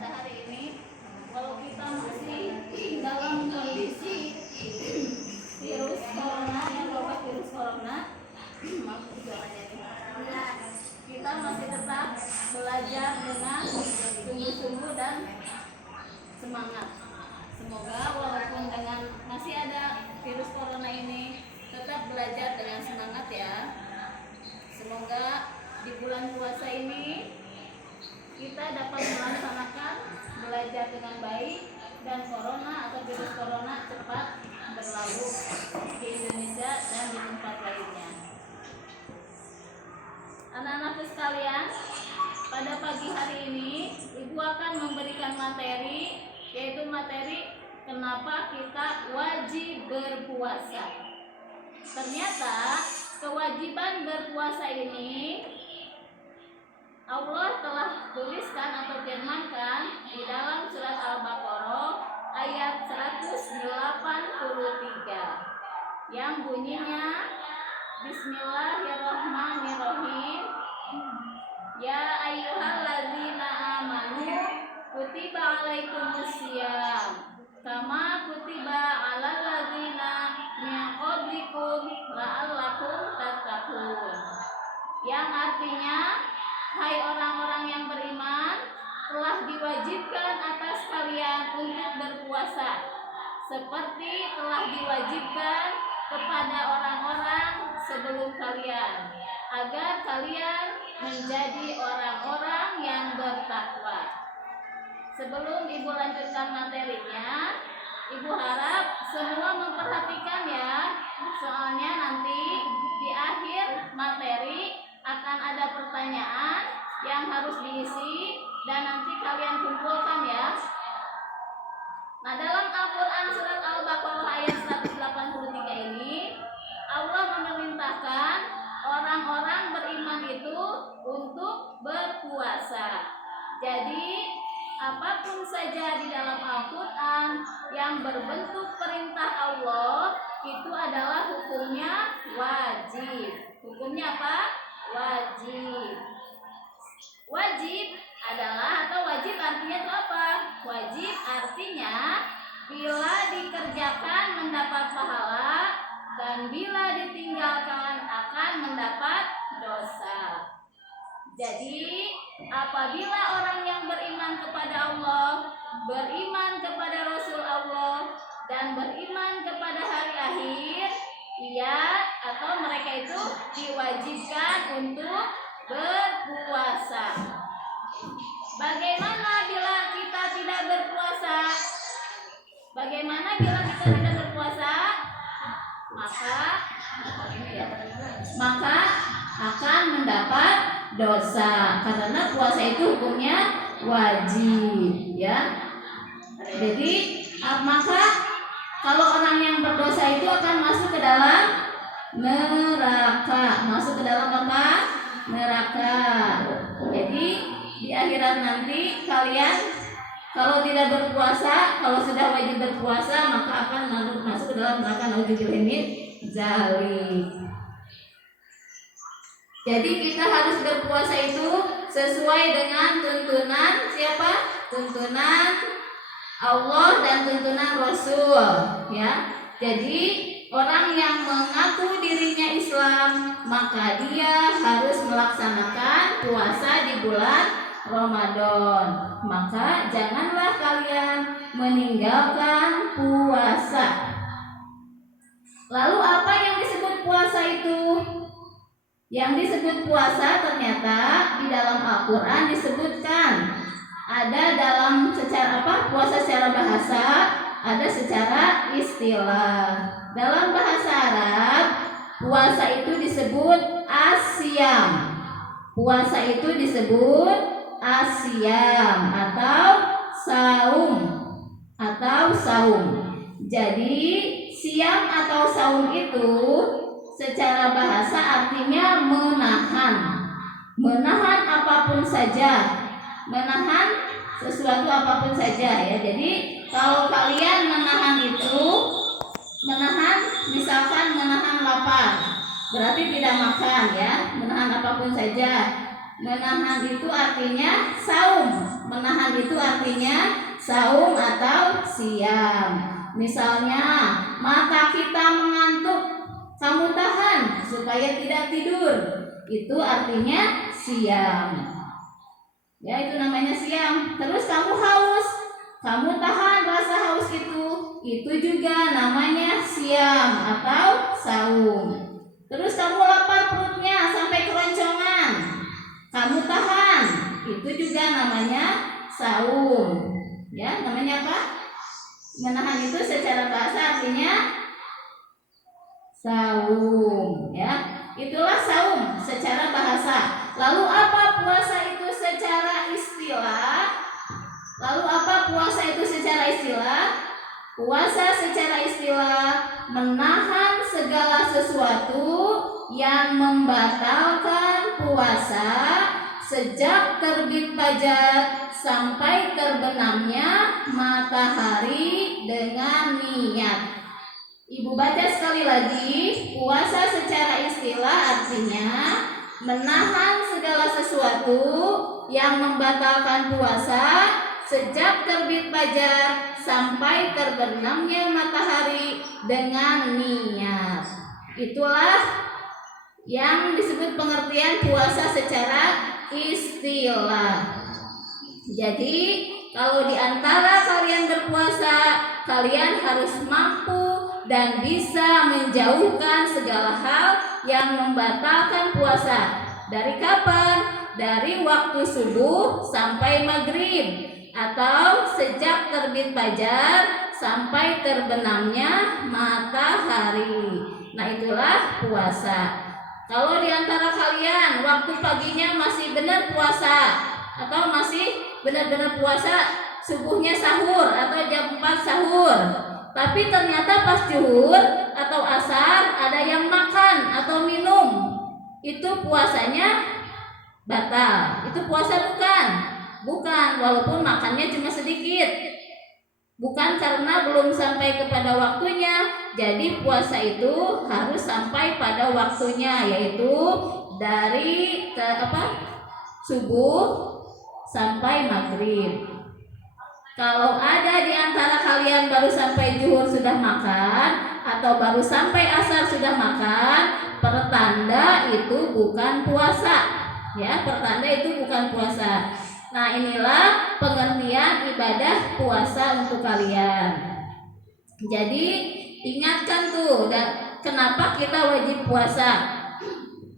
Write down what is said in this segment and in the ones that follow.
pada hari ini, kalau kita masih dalam kondisi virus corona, yang wabah virus corona, maaf suaranya nih, kita masih tetap belajar dengan sungguh-sungguh dan semangat. Semoga walaupun dengan masih ada virus corona ini, tetap belajar dengan semangat ya. Semoga di bulan puasa ini kita dapat melaksanakan belajar dengan baik dan corona atau virus corona cepat berlalu di Indonesia dan di tempat lainnya. Anak-anakku sekalian, pada pagi hari ini Ibu akan memberikan materi, yaitu materi kenapa kita wajib berpuasa. Ternyata kewajiban berpuasa ini Allah telah tuliskan atau firmankan di dalam surat Al-Baqarah ayat 183 yang bunyinya Bismillahirrahmanirrahim. Ya ayyuhalladzina amanu kutiba alaikumusiyam kama kutiba alal ladzina min qablikum la'allakum tattaqun. Yang artinya, hai orang-orang yang beriman, telah diwajibkan atas kalian untuk berpuasa seperti telah diwajibkan kepada orang-orang sebelum kalian, agar kalian menjadi orang-orang yang bertakwa. Sebelum Ibu lanjutkan materinya, Ibu harap semua memperhatikan ya, soalnya nanti di akhir materi akan ada pertanyaan yang harus diisi dan nanti kalian kumpulkan ya. Nah, dalam Al-Quran surat Al-Baqarah ayat 183 ini, Allah memerintahkan orang-orang beriman itu untuk berpuasa. Jadi apapun saja di dalam Al-Quran yang berbentuk perintah Allah, itu adalah hukumnya wajib. Hukumnya apa? Wajib. Wajib adalah, atau wajib artinya itu apa? Wajib artinya bila dikerjakan mendapat pahala, dan bila ditinggalkan akan mendapat dosa. Jadi apabila orang yang beriman kepada Allah, beriman kepada Rasul Allah, dan beriman kepada hari akhir, ia atau mereka itu diwajibkan untuk berpuasa. Bagaimana bila kita tidak berpuasa? Bagaimana bila kita tidak berpuasa? Maka akan mendapat dosa, karena puasa itu hukumnya wajib ya. Jadi maka kalau orang yang berdosa itu akan masuk ke dalam neraka. Masuk ke dalam apa? Neraka. Jadi di akhirat nanti kalian kalau tidak berpuasa, kalau sudah wajib berpuasa, maka akan masuk ke dalam neraka. Nauzubillah min dzalik. Jadi kita harus berpuasa itu sesuai dengan tuntunan siapa? Tuntunan Allah dan tuntunan Rasul ya. Jadi orang yang mengaku dirinya Islam, maka dia harus melaksanakan puasa di bulan Ramadan. Maka janganlah kalian meninggalkan puasa. Lalu apa yang disebut puasa itu? Yang disebut puasa ternyata di dalam Al-Quran disebutkan. Ada dalam secara apa? Puasa secara bahasa, ada secara istilah. Dalam bahasa Arab, puasa itu disebut asyam. Puasa itu disebut asyam atau saum. Jadi siam atau saum itu secara bahasa artinya menahan apapun saja, menahan sesuatu apapun saja ya. Jadi kalau kalian menahan misalkan menahan lapar, berarti tidak makan ya, menahan apapun saja. Menahan itu artinya saum. Menahan itu artinya saum atau siam. Misalnya, mata kita mengantuk, kamu tahan supaya tidak tidur. Itu artinya siam. Ya, itu namanya siam. Terus kamu haus, kamu tahan rasa haus itu juga namanya siam atau saum. Terus kamu lapar perutnya sampai keroncongan, kamu tahan, itu juga namanya saum. Ya, namanya apa? Menahan itu secara bahasa artinya saum. Ya, itulah saum secara bahasa. Lalu apa puasa itu secara istilah? Puasa secara istilah menahan segala sesuatu yang membatalkan puasa sejak terbit fajar sampai terbenamnya matahari dengan niat. Ibu baca sekali lagi. Puasa secara istilah artinya menahan segala sesuatu yang membatalkan puasa sejak terbit fajar sampai terbenamnya matahari dengan niat. Itulah yang disebut pengertian puasa secara istilah. Jadi, kalau di antara kalian berpuasa, kalian harus mampu dan bisa menjauhkan segala hal yang membatalkan puasa. Dari kapan? Dari waktu subuh sampai maghrib, atau sejak terbit fajar sampai terbenamnya matahari. Nah, itulah puasa. Kalau di antara kalian waktu paginya masih benar puasa atau masih benar-benar puasa, subuhnya sahur atau jam 4 sahur, tapi ternyata pas zuhur atau asar ada yang makan atau minum, itu puasanya batal. Itu puasa bukan? Bukan, walaupun makannya cuma sedikit. Bukan karena belum sampai kepada waktunya. Jadi puasa itu harus sampai pada waktunya, yaitu dari subuh sampai maghrib. Kalau ada di antara kalian baru sampai zuhur sudah makan, atau baru sampai asar sudah makan, pertanda itu bukan puasa. Ya, pertanda itu bukan puasa. Nah, inilah pengertian ibadah puasa untuk kalian. Jadi ingatkan tuh, dan kenapa kita wajib puasa?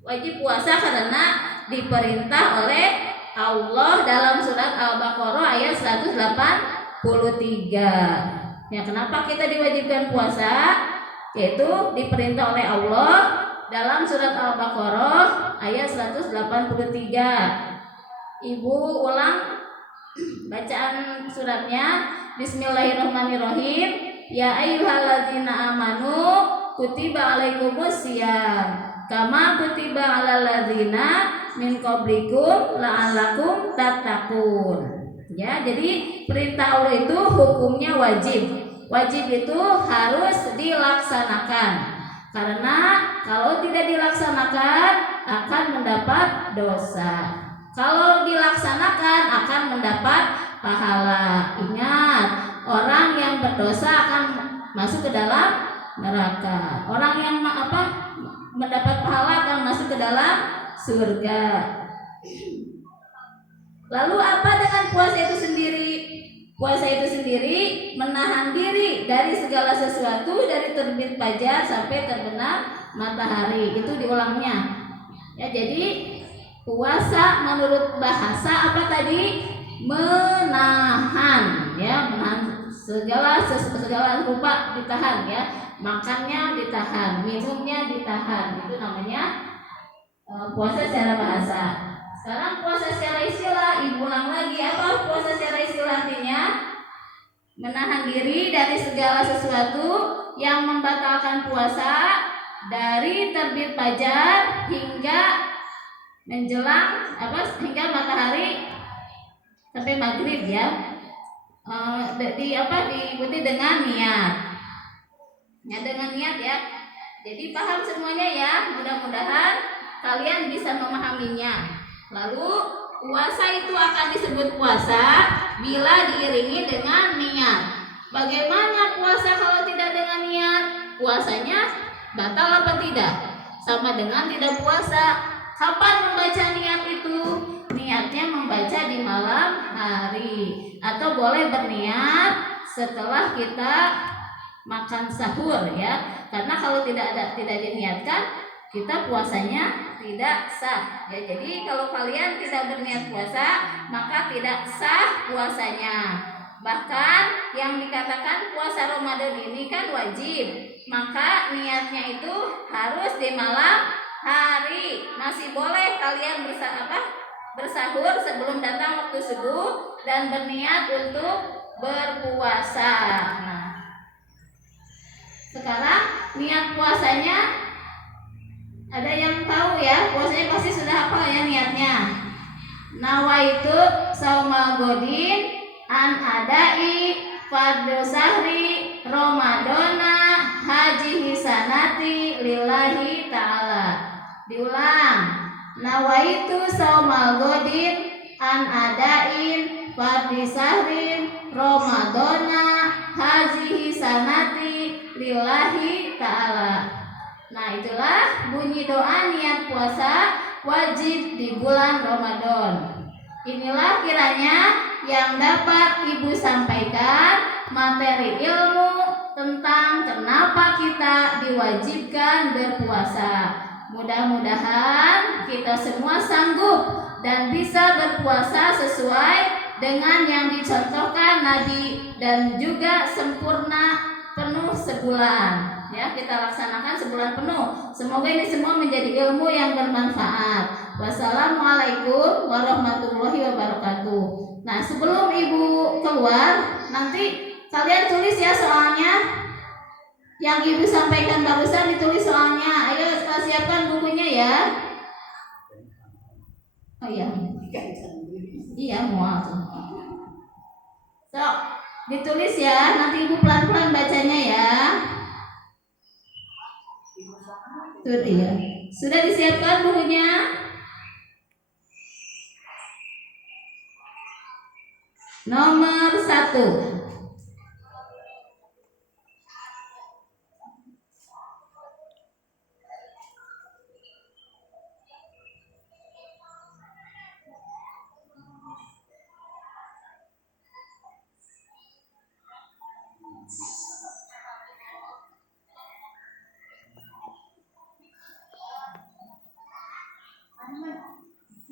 Wajib puasa karena diperintah oleh Allah dalam surat Al-Baqarah ayat 183. Ya, kenapa kita diwajibkan puasa? Yaitu diperintah oleh Allah dalam surat Al-Baqarah ayat 183. Ibu ulang bacaan suratnya. Bismillahirrahmanirrahim. Ya ayyuhalladzina amanu kutiba alaikumusiyam kama kutiba alal ladzina min qablikum la'allakum tattaqun. Ya, jadi perintah Allah itu hukumnya wajib. Wajib itu harus dilaksanakan. Karena kalau tidak dilaksanakan akan mendapat dosa. Kalau dilaksanakan akan mendapat pahala. Ingat, orang yang berdosa akan masuk ke dalam neraka. Orang yang mendapat pahala akan masuk ke dalam surga. Lalu apa dengan puasa itu sendiri? Puasa itu sendiri menahan diri dari segala sesuatu dari terbit fajar sampai terbenam matahari. Itu diulangnya. Ya, jadi puasa menurut bahasa apa tadi? Menahan, ya, menahan segala rupa ditahan, ya. Makannya ditahan, minumnya ditahan. Itu namanya puasa secara bahasa. Sekarang puasa secara istilah, ibu ulang lagi. Apa puasa secara istilah artinya? Menahan diri dari segala sesuatu yang membatalkan puasa dari terbit fajar hingga menjelang hingga matahari sampai maghrib, ya. Diikuti dengan niat. Ya, dengan niat, ya. Jadi paham semuanya, ya. Mudah-mudahan kalian bisa memahaminya. Lalu puasa itu akan disebut puasa bila diiringi dengan niat. Bagaimana puasa kalau tidak dengan niat? Puasanya batal apa tidak? Sama dengan tidak puasa. Kapan membaca niat itu? Niatnya membaca di malam hari, atau boleh berniat setelah kita makan sahur ya. Karena kalau tidak diniatkan, kita puasanya tidak sah ya. Jadi kalau kalian tidak berniat puasa, maka tidak sah puasanya. Bahkan yang dikatakan puasa Ramadan ini kan wajib, maka niatnya itu harus di malam hari. Masih boleh kalian bersahur sebelum datang waktu subuh dan berniat untuk berpuasa. Nah, sekarang niat puasanya ada yang tahu ya? Puasanya pasti sudah hafal ya niatnya. Nawaitu saumal godin an adai fardhu sahri Ramadana haji hisanati lillahi ta'ala. Diulang. Nawaitu saumal godin an adain fardhu sahri Ramadana haji hisanati lillahi ta'ala. Nah, itulah bunyi doa niat puasa wajib di bulan Ramadan. Inilah kiranya yang dapat Ibu sampaikan materi ilmu tentang kenapa kita diwajibkan berpuasa. Mudah-mudahan kita semua sanggup dan bisa berpuasa sesuai dengan yang dicontohkan Nabi dan juga sempurna penuh sebulan. Ya, kita laksanakan sebulan penuh. Semoga ini semua menjadi ilmu yang bermanfaat. Wassalamualaikum warahmatullahi wabarakatuh. Nah, sebelum Ibu keluar, nanti kalian tulis ya soalnya. Yang Ibu sampaikan barusan ditulis soalnya. Ayo kita siapkan bukunya ya. Oh iya. Iya, mual. So, ditulis ya. Nanti Ibu pelan-pelan bacanya ya. Iya. Sudah disiapkan bukunya? Nomor 1.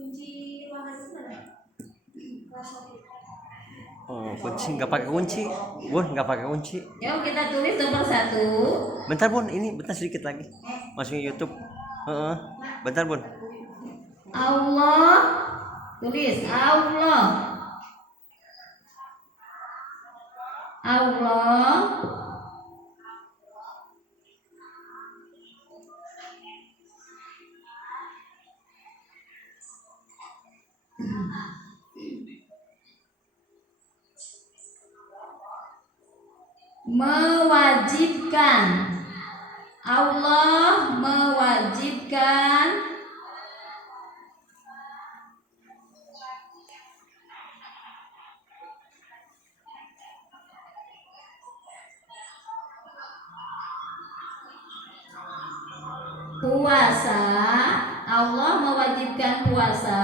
Kunci ruangan itu mana? Oh, kunci nggak pakai kunci, Bun, nggak pakai kunci. Yuk kita tulis nomor 1. Bentar Bun, ini bentar sedikit lagi. Masukin YouTube. Bentar Bun. Allah, tulis Allah. Allah mewajibkan. Allah mewajibkan puasa. Allah mewajibkan puasa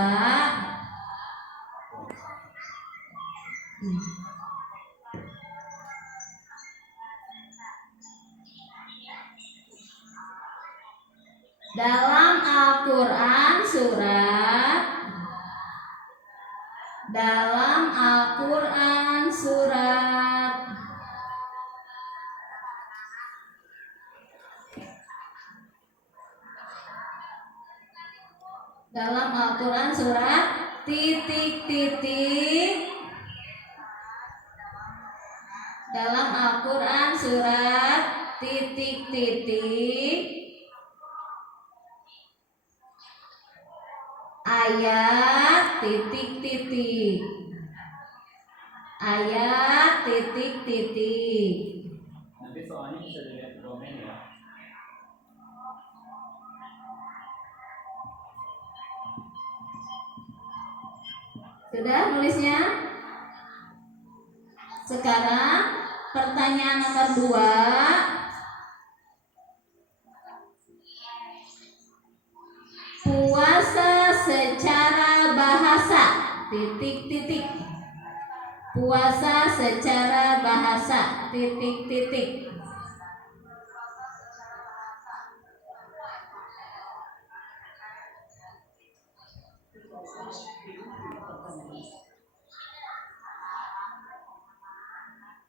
dalam Al-Quran surat titik-titik dalam Al-Quran surat titik-titik ayat titik-titik ayat titik-titik. Nanti soalnya bisa dilihat di domain ya. Sudah nulisnya? Sekarang pertanyaan nomor 2. Puasa secara bahasa titik-titik. Puasa secara bahasa titik-titik.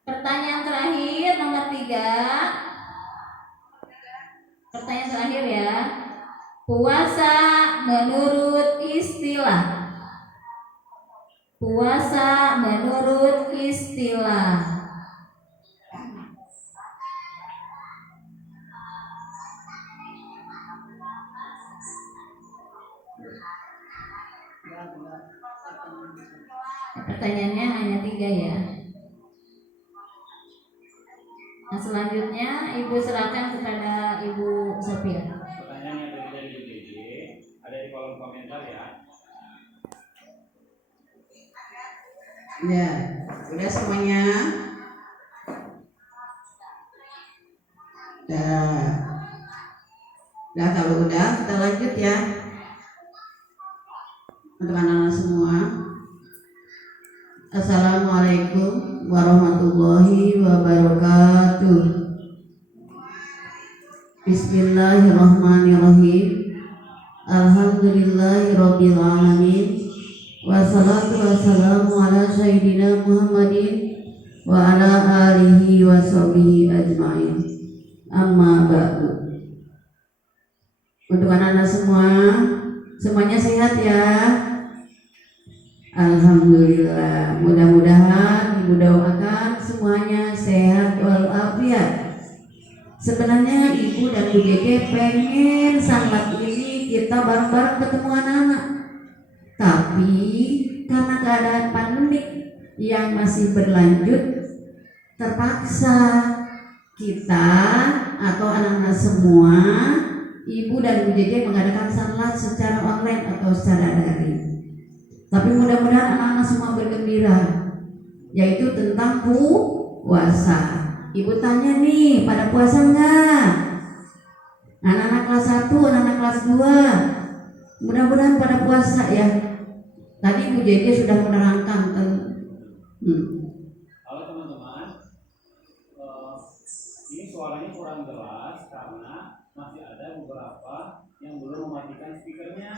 Pertanyaan terakhir nomor 3. Pertanyaan terakhir ya. Puasa menurut istilah. Puasa menurut istilah. Pertanyaannya hanya 3 ya. Nah, selanjutnya Ibu serahkan kepada Ibu Sophia. Pertanyaan yang tadi dari DG ada di kolom komentar ya. Ya, udah semuanya. Udah kalau udah kita lanjut ya. Untuk anak-anak semua. Assalamualaikum warahmatullahi wabarakatuh. Bismillahirrahmanirrahim. Alhamdulillahirabbil alamin. Wassalatu wassalamu ala sayyidina Muhammadin wa ala alihi wa sahbihi ajma'in. Amma ba'du. Untuk anak-anak semua, semuanya sehat ya. Alhamdulillah. Mudah-mudahan Ibu doakan semuanya sehat walafiat. Sebenarnya Ibu dan Bu Gege pengen sangat ini kita bareng-bareng ketemu anak-anak. Tapi karena keadaan pandemik yang masih berlanjut, terpaksa kita atau anak-anak semua, Ibu dan Bu Gege mengadakan salat secara online atau secara daring. Tapi mudah-mudahan anak-anak semua bergembira, yaitu tentang puasa. Ibu tanya nih, pada puasa enggak? Anak-anak kelas 1, anak-anak kelas 2, mudah-mudahan pada puasa ya. Tadi Bu Gege sudah menerangkan Halo teman-teman, ini suaranya kurang jelas karena masih ada beberapa yang belum mematikan speakernya.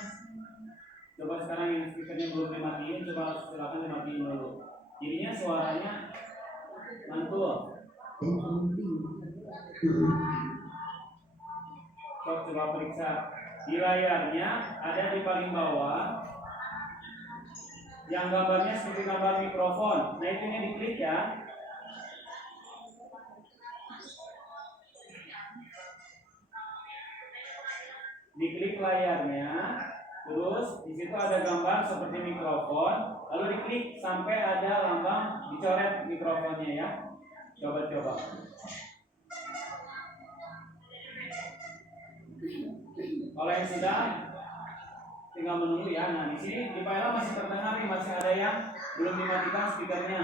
Coba sekarang yang speakernya belum dimatiin, coba silakan dimatiin dulu. Jadinya suaranya mantul. Coba periksa di layarnya, ada di paling bawah yang gambarnya seperti gambar mikrofon. Nah, itu yang diklik ya. Diklik layarnya, terus di situ ada gambar seperti mikrofon, lalu diklik sampai ada lambang dicoret mikrofonnya ya. Coba. Kalau yang sudah, tinggal menunggu ya. Nah, di sini di file masih terdengar nih, masih ada yang belum dimatikan speakernya.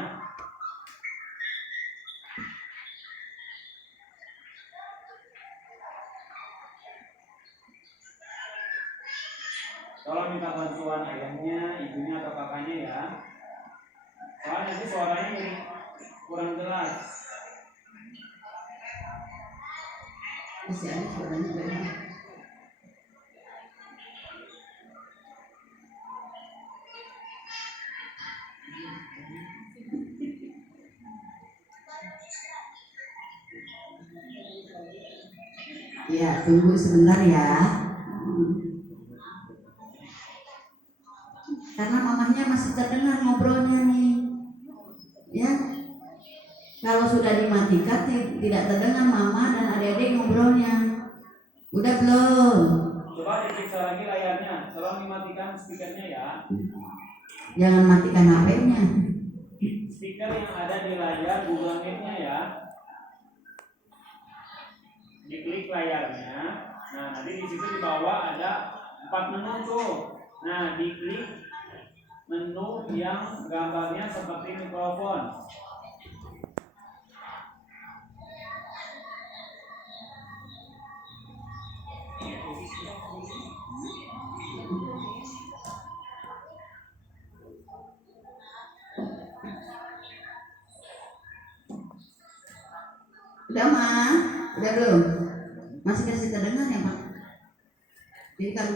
Tolong minta bantuan ayahnya, ibunya atau kakaknya ya. Soalnya nanti suaranya ini kurang jelas. masih ada suaranya banyak. Ya, tunggu sebentar ya. Karena mamahnya masih terdengar ngobrolnya nih. Ya. Kalau sudah dimatikan tidak terdengar mama dan adik-adik ngobrolnya. Udah belum? Coba diperiksa lagi layarnya. Tolong dimatikan speakernya ya. Jangan matikan HP-nya. Speaker yang ada di layar Google Meet-nya ya. Diklik layarnya. Nah, nanti di situ di bawah ada 4 menu tuh. Nah, diklik menu yang gambarnya seperti mikrofon. Udah mah, udah belum? Masih kasih terdengar ya Pak? Jadi kalau